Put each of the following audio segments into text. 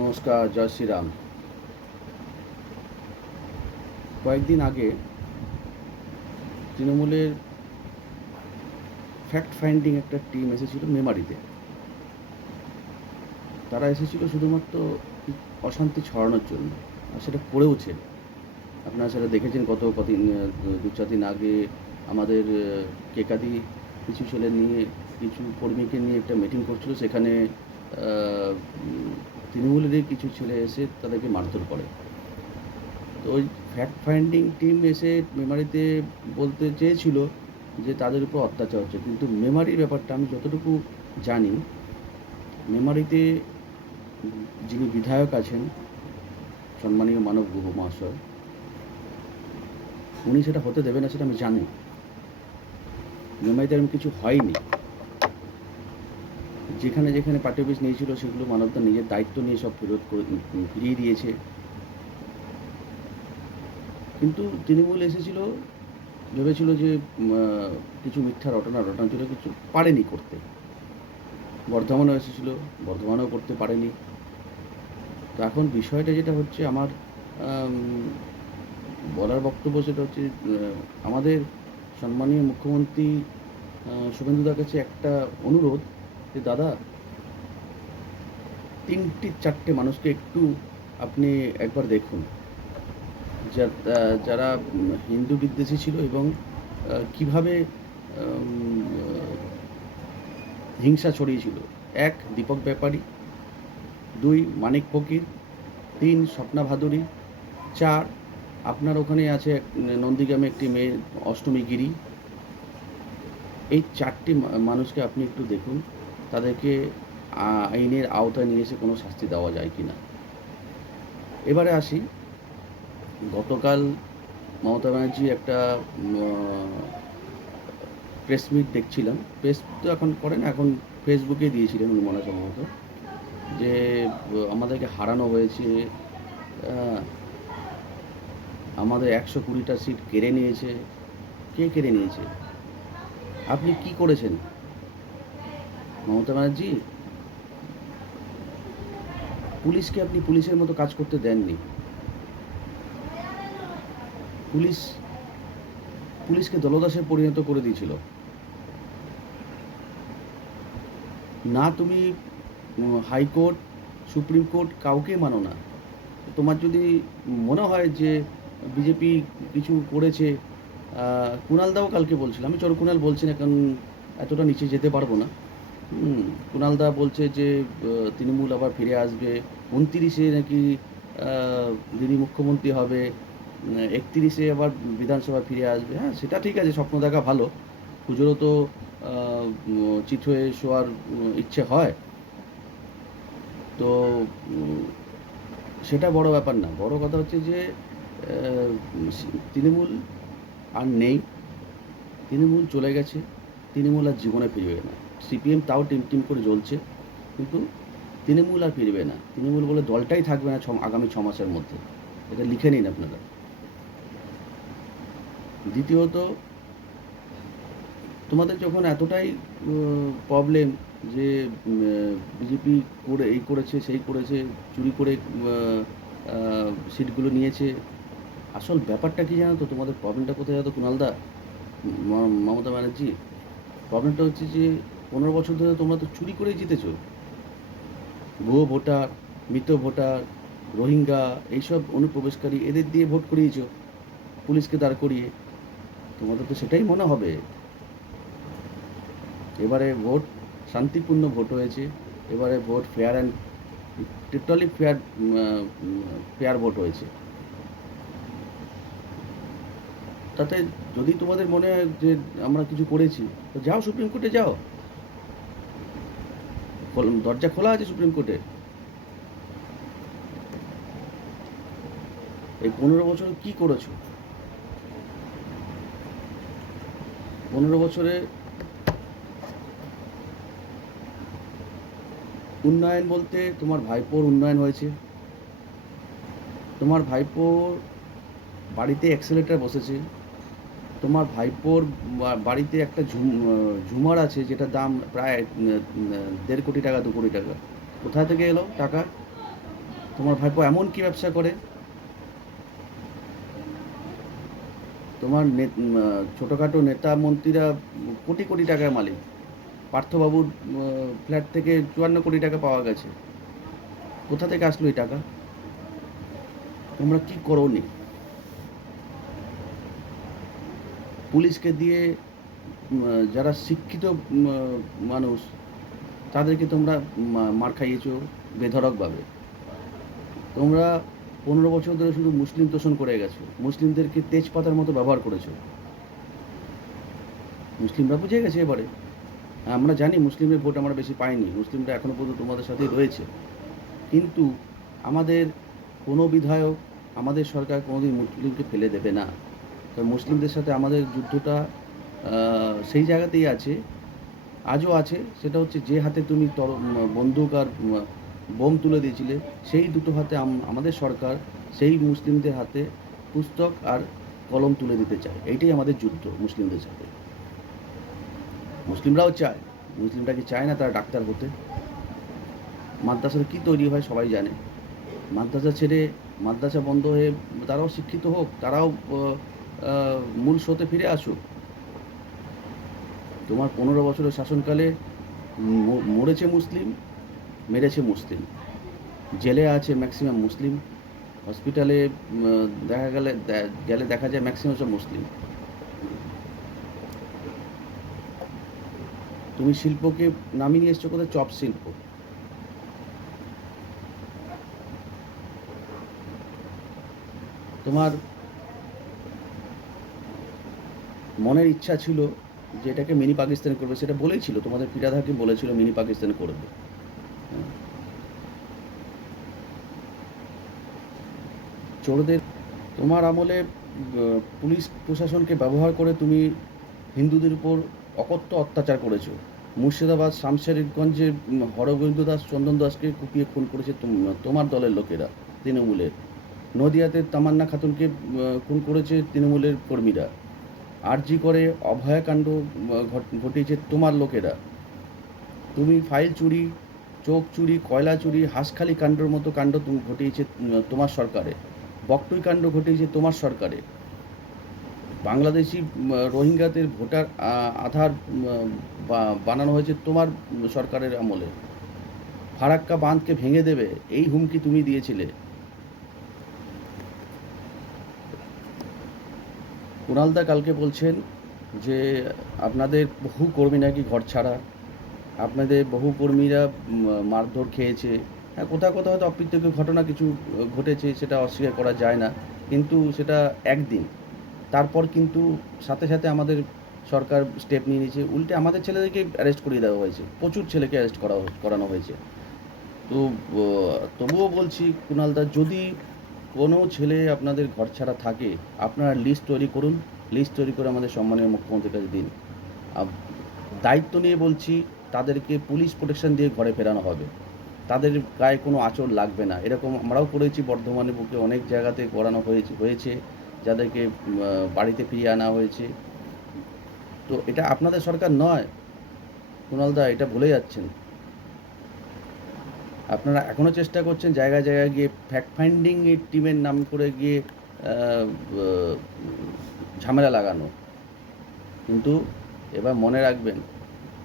নমস্কার, জয় শ্রীরাম। কয়েকদিন আগে তৃণমূলের ফ্যাক্ট ফাইন্ডিং একটা টিম এসেছিল মেমারিতে। তারা এসেছিল শুধুমাত্র অশান্তি ছড়ানোর জন্য, আর সেটা করেওছে। আপনারা সেটা দেখেছেন কদিন, দু চার দিন আগে আমাদের কেকাদি কিছু ছেলে নিয়ে, কিছু কর্মীকে নিয়ে একটা মিটিং করছিল। সেখানে তৃণমূলেরই কিছু ছেলে এসে তাদেরকে মারধর করে। তো ওই ফ্যাক্ট ফাইন্ডিং টিম এসে মেমারিতে বলতে চেয়েছিল যে তাদের উপর অত্যাচার হচ্ছে, কিন্তু মেমারির ব্যাপারটা আমি যতটুকু জানি, মেমারিতে যিনি বিধায়ক আছেন, সম্মানীয় মানব গুহ মহাশয়, উনি সেটা হতে দেবে না, সেটা আমি জানি। মেমারিতে এরকম কিছু হয়নি। যেখানে যেখানে পার্টি অফিস নিয়েছিল সেগুলো মানবদা নিজের দায়িত্ব নিয়ে সব ফিরিয়ে দিয়েছে। কিন্তু তৃণমূল এসেছিল, ভেবেছিল যে কিছু মিথ্যা রটনা ছিল, কিছু পারেনি করতে। বর্ধমানও এসেছিল, বর্ধমানেও করতে পারেনি। তো এখন বিষয়টা যেটা হচ্ছে, আমার বলার বক্তব্য সেটা হচ্ছে, আমাদের সম্মানীয় মুখ্যমন্ত্রী শুভেন্দুদার কাছে একটা অনুরোধ যে দাদা, 3-4টে মানুষকে একটু আপনি একবার দেখুন, যারা হিন্দু বিদ্বেষী ছিল এবং কীভাবে হিংসা ছড়িয়েছিল। 1 দীপক ব্যাপারী, 2 মানিক ফকির, 3 স্বপ্না ভাদুরী, 4 আপনার ওখানে আছে নন্দীগ্রামে একটি মেয়ে অষ্টমী গিরি। এই 4টি মানুষকে আপনি একটু দেখুন, তাদেরকে আইনের আওতায় নিয়ে এসে কোনো শাস্তি দেওয়া যায় কি না। এবারে আসি, গতকাল মমতা ব্যানার্জি একটা প্রেস মিট দেখছিলাম। প্রেস তো এখন করেন, এখন ফেসবুকে দিয়েছিলেন উনি মনে সম্ভবত, যে আমাদেরকে হারানো হয়েছে, আমাদের 120টা সিট কেড়ে নিয়েছে। কে কেড়ে নিয়েছে? আপনি কি করেছেন মমতা ব্যানার্জি? পুলিশকে আপনি পুলিশের মতো কাজ করতে দেননি। পুলিশকে দলদাসে পরিণত করে দিয়েছিল। না তুমি হাইকোর্ট, সুপ্রিম কোর্ট কাউকে মানো না। তোমার যদি মনে হয় যে বিজেপি কিছু করেছে, কুণালদাও কালকে বলছিল, আমি কুণাল বলছি না কারণ এতটা নিচে যেতে পারবো না। কুণালদা বলছে যে তৃণমূল আবার ফিরে আসবে, 29-এ নাকি দিদি মুখ্যমন্ত্রী হবে, 31-এ আবার বিধানসভা ফিরে আসবে। হ্যাঁ, সেটা ঠিক আছে, স্বপ্ন দেখা ভালো। পুজোরও তো চিত হয়ে শোয়ার ইচ্ছে হয়। তো সেটা বড় ব্যাপার না। বড় কথা হচ্ছে যে তৃণমূল আর নেই, তৃণমূল চলে গেছে, তৃণমূল আর জীবনে ফিরবে না। সিপিএম তাও টিম করে জ্বলছে, কিন্তু তৃণমূল আর ফিরবে না। তৃণমূল বলে দলটাই থাকবে না আগামী 6 মাসের মধ্যে। এটা লিখে নিন আপনারা। দ্বিতীয়ত, তোমাদের যখন এতটাই প্রবলেম যে বিজেপি করে এই করেছে সেই করেছে, চুরি করে সিটগুলো নিয়েছে, আসল ব্যাপারটা কী জানো তো? তোমাদের প্রবলেমটা কোথায় জানো তো কুণালদা, মমতা ব্যানার্জি? প্রবলেমটা হচ্ছে যে 15 বছর ধরে তোমরা তো চুরি করেই জিতেছো। ভুয়ো ভোটার, মৃত ভোটার, রোহিঙ্গা, এইসব অনুপ্রবেশকারী, এদের দিয়ে ভোট করিয়েছ পুলিশকে দাঁড় করিয়ে। তোমাদের তো সেটাই মনে হবে। এবারে ভোট শান্তিপূর্ণ ভোট হয়েছে, এবারে vote fair and totally fair vote হয়েছে। তাতে যদি তোমাদের মনে হয় যে আমরা কিছু করেছি, তো যাও সুপ্রিম কোর্টে যাও, দরজা খোলা আছে সুপ্রিম কোর্টে। এই 15 বছরে কি করেছো? 15 বছরে উন্নয়ন বলতে তোমার ভাইপোর উন্নয়ন হয়েছে। তোমার ভাইপোর বাড়িতে অ্যাক্সেলেটার বসেছে। তোমার ভাইপোর বাড়িতে একটা ঝুমার আছে, যেটার দাম প্রায় 1.5 কোটি টাকা, 2 কোটি টাকা। কোথা থেকে এলো টাকা? তোমার ভাইপো এমন কি ব্যবসা করে? তোমার ছোটোখাটো নেতা মন্ত্রীরা কোটি কোটি টাকার মালিক। পার্থবাবুর ফ্ল্যাট থেকে 54 কোটি টাকা পাওয়া গেছে। কোথা থেকে আসলো এই টাকা? তোমরা কি করোনি? পুলিশকে দিয়ে যারা শিক্ষিত মানুষ তাদেরকে তোমরা মার খাইয়েছো বেধড়কভাবে। তোমরা 15 বছর ধরে শুধু মুসলিম তোষণ করে গেছো, মুসলিমদেরকে তেজপাতার মতো ব্যবহার করেছো। মুসলিমরা বুঝে গেছে এবারে। আমরা জানি মুসলিমের ভোট আমরা বেশি পাইনি, মুসলিমরা এখনও পর্যন্ত তোমাদের সাথেই রয়েছে, কিন্তু আমাদের কোনো বিধায়ক, আমাদের সরকার কোনোদিন মুসলিমকে ফেলে দেবে না। তো মুসলিমদের সাথে আমাদের যুদ্ধটা সেই জায়গাতেই আছে, আজও আছে। সেটা হচ্ছে যে হাতে তুমি বন্দুক আর বোম তুলে দিয়েছিলে, সেই দুটো হাতে আমাদের সরকার সেই মুসলিমদের হাতে পুস্তক আর কলম তুলে দিতে চায়। এইটাই আমাদের যুদ্ধ মুসলিমদের সাথে। মুসলিমরাও চায়, মুসলিমরা কি চায় না তারা ডাক্তার হতে? মাদ্রাসাতে কী তৈরি হয় সবাই জানে। মাদ্রাসা ছেড়ে মাদ্রাসা বন্ধ হয়ে তারাও শিক্ষিত হোক, তারাও মূল স্রোতে ফিরে আসুক। তোমার 15 বছরের শাসনকালে মরেছে মুসলিম, মেরেছে মুসলিম, জেলে আছে ম্যাক্সিমাম মুসলিম, হসপিটালে গেলে দেখা যায় ম্যাক্সিমাম সব মুসলিম। তুমি শিল্পকে নামিয়ে নিয়ে এসছো কোথায়? চপ শিল্প। তোমার মনের ইচ্ছা ছিল যে এটাকে মিনি পাকিস্তান করবে, সেটা বলেছিল, তোমাদের ফিরাদ বলেছিল মিনি পাকিস্তান করবে। চোরদের তোমার আমলে পুলিশ প্রশাসনকে ব্যবহার করে তুমি হিন্দুদের উপর অকথ্য অত্যাচার করেছো। মুর্শিদাবাদ শামশেরগঞ্জে হরগোবিন্দ দাস, চন্দন দাসকে কুপিয়ে খুন করেছে তোমার দলের লোকেরা, তৃণমূলের। নদিয়াতে তামান্না খাতুনকে খুন করেছে তৃণমূলের কর্মীরা। আরজি করে অভয়াকাণ্ড ঘটিয়েছে তোমার লোকেরা। তুমি ফাইল চুরি, চোখ চুরি, কয়লা চুরি, হাঁসখালি কাণ্ডর মতো কাণ্ড তুমি ঘটিয়েছে তোমার সরকারে। বকটুই কাণ্ড ঘটিয়েছে তোমার সরকারে। বাংলাদেশি রোহিঙ্গাদের ভোটার আধার বানানো হয়েছে তোমার সরকারের আমলে। ফারাক্কা বাঁধকে ভেঙে দেবে এই হুমকি তুমি দিয়েছিলে। কুণালদা কালকে বলছেন যে আপনাদের বহু কর্মী নাকি ঘর ছাড়া, আপনাদের বহু কর্মীরা মারধর খেয়েছে। হ্যাঁ, কোথাও কোথাও হয়তো অপ্রীতিকর ঘটনা কিছু ঘটেছে, সেটা অস্বীকার করা যায় না, কিন্তু সেটা একদিন। তারপর কিন্তু সাথে সাথে আমাদের সরকার স্টেপ নিয়ে নিয়েছে, উল্টে আমাদের ছেলেদেরকে অ্যারেস্ট করিয়ে দেওয়া হয়েছে, প্রচুর ছেলেকে অ্যারেস্ট করানো হয়েছে। তো তবুও বলছি কুণালদা, যদি কোনো ছেলে আপনাদের ঘর ছাড়া থাকে, আপনারা লিস্ট তৈরি করুন, লিস্ট তৈরি করে আমাদের সম্মানীয় মুখ্যমন্ত্রীর কাছে দিন। দায়িত্ব নিয়ে বলছি, তাদেরকে পুলিশ প্রোটেকশন দিয়ে ঘরে ফেরানো হবে, তাদের গায়ে কোনো আঁচড় লাগবে না। এরকম আমরাও করেছি, বর্ধমানে বুকে অনেক জায়গাতে করানো হয়েছে, যাদেরকে বাড়িতে ফিরিয়ে আনা হয়েছে। তো এটা আপনাদের সরকার নয় কুণালদা, এটা ভুলে যাচ্ছেন। আপনারা এখনও চেষ্টা করছেন জায়গায় জায়গায় গিয়ে ফ্যাক্ট ফাইন্ডিং টিমের নাম করে গিয়ে ঝামেলা লাগানো। কিন্তু এবার মনে রাখবেন,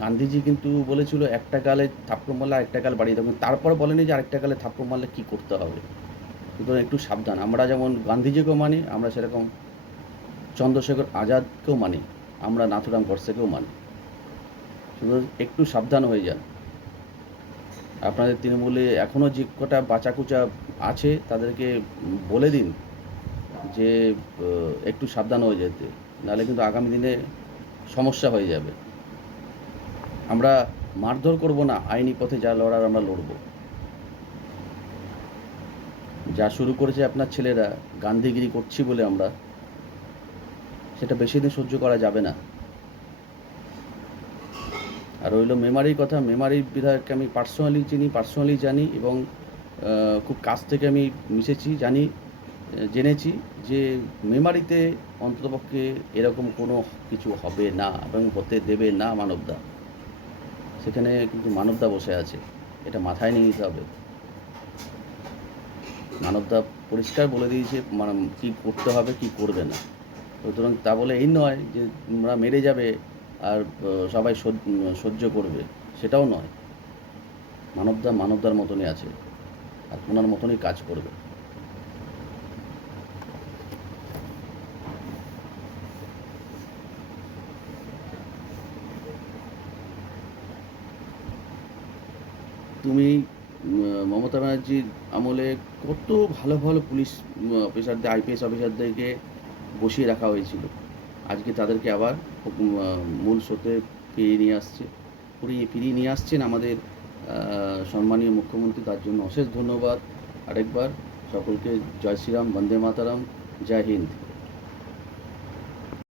গান্ধীজি কিন্তু বলেছিল একটা গালে থাপ্পড় মারলে আরেকটা গাল বাড়িয়ে দেবেন, তারপর বলেনি যে আরেকটা গালে থাপ্পড় মারলে কী করতে হবে। সুতরাং একটু সাবধান। আমরা যেমন গান্ধীজিকেও মানি, আমরা সেরকম চন্দ্রশেখর আজাদকেও মানি, আমরা নাথুরাম গডসেকেও মানি। শুধু একটু সাবধান হয়ে যান। আপনাদের তৃণমূলে এখনও যে কটা বাঁচাকুচা আছে তাদেরকে বলে দিন যে একটু সাবধান হয়ে যেতে, নাহলে কিন্তু আগামী দিনে সমস্যা হয়ে যাবে। আমরা মারধর করব না, আইনি পথে যা লড়ার আমরা লড়ব। যা শুরু করেছে আপনার ছেলেরা গান্ধীগিরি করছি বলে, আমরা সেটা বেশি দিন সহ্য করা যাবে না। আর রইল মেমারির কথা, মেমারির বিধায়ককে আমি পার্সোনালি জানি, এবং খুব কাছ থেকে আমি মিশেছি, জেনেছি যে মেমারিতে অন্ততপক্ষে এরকম কোনো কিছু হবে না এবং হতে দেবে না মানবদা। সেখানে কিন্তু মানবদা বসে আছে, এটা মাথায় নিয়ে নিতে হবে। মানবদা পরিষ্কার বলে দিয়েছে মানে কী করতে হবে কী করবে না। সুতরাং তা বলে এই নয় যে তোমরা মেরে যাবে আর সবাই সহ্য করবে, সেটাও নয়। মানবদা মানবদার মতনই আছে আর ওনার মতনই কাজ করবে। তুমি মমতা ব্যানার্জির আমলে কত ভালো ভালো পুলিশ অফিসারদের, আইপিএস অফিসারদেরকে বসিয়ে রাখা হয়েছিল। আজকে তাদেরকে আবার মূল স্রোতে ফিরিয়ে নিয়ে আসছেন আমাদের সম্মানীয় মুখ্যমন্ত্রী। তার জন্য অশেষ ধন্যবাদ। আরেকবার সকলকে জয় শ্রীরাম, বন্দে মাতারাম, জয় হিন্দ।